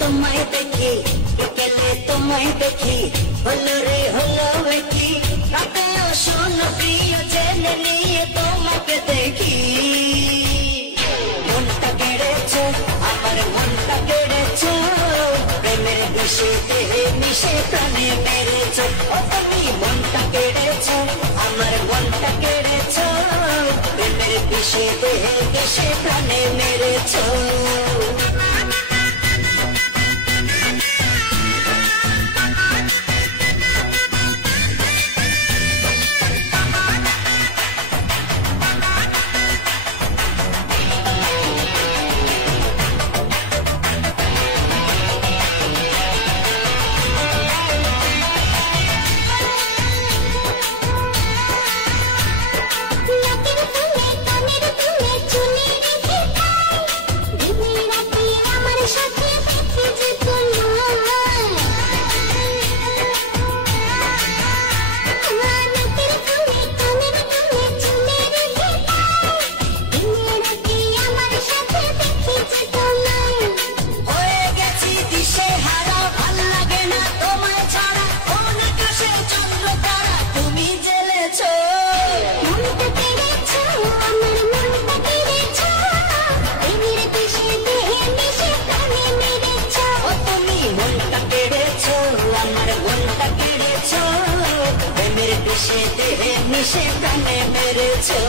তোমায় দেখি, বিকেলে তোমায় দেখি, হলো রে হলো কি রাতেও শোনো প্রিয় জেনে নিয়ে তোমাকে দেখি। মনটা কেড়েছো আমার মনটা কেড়েছো, প্রেমের বিষে দেহে মিশে প্রাণে মেরেছো। ও তুমি মনটা কেড়েছো আমার মনটা কেড়েছো, প্রেমের বিষে দেহে মিশে প্রাণে মেরেছো। মিশে প্রাণে মেরেছো।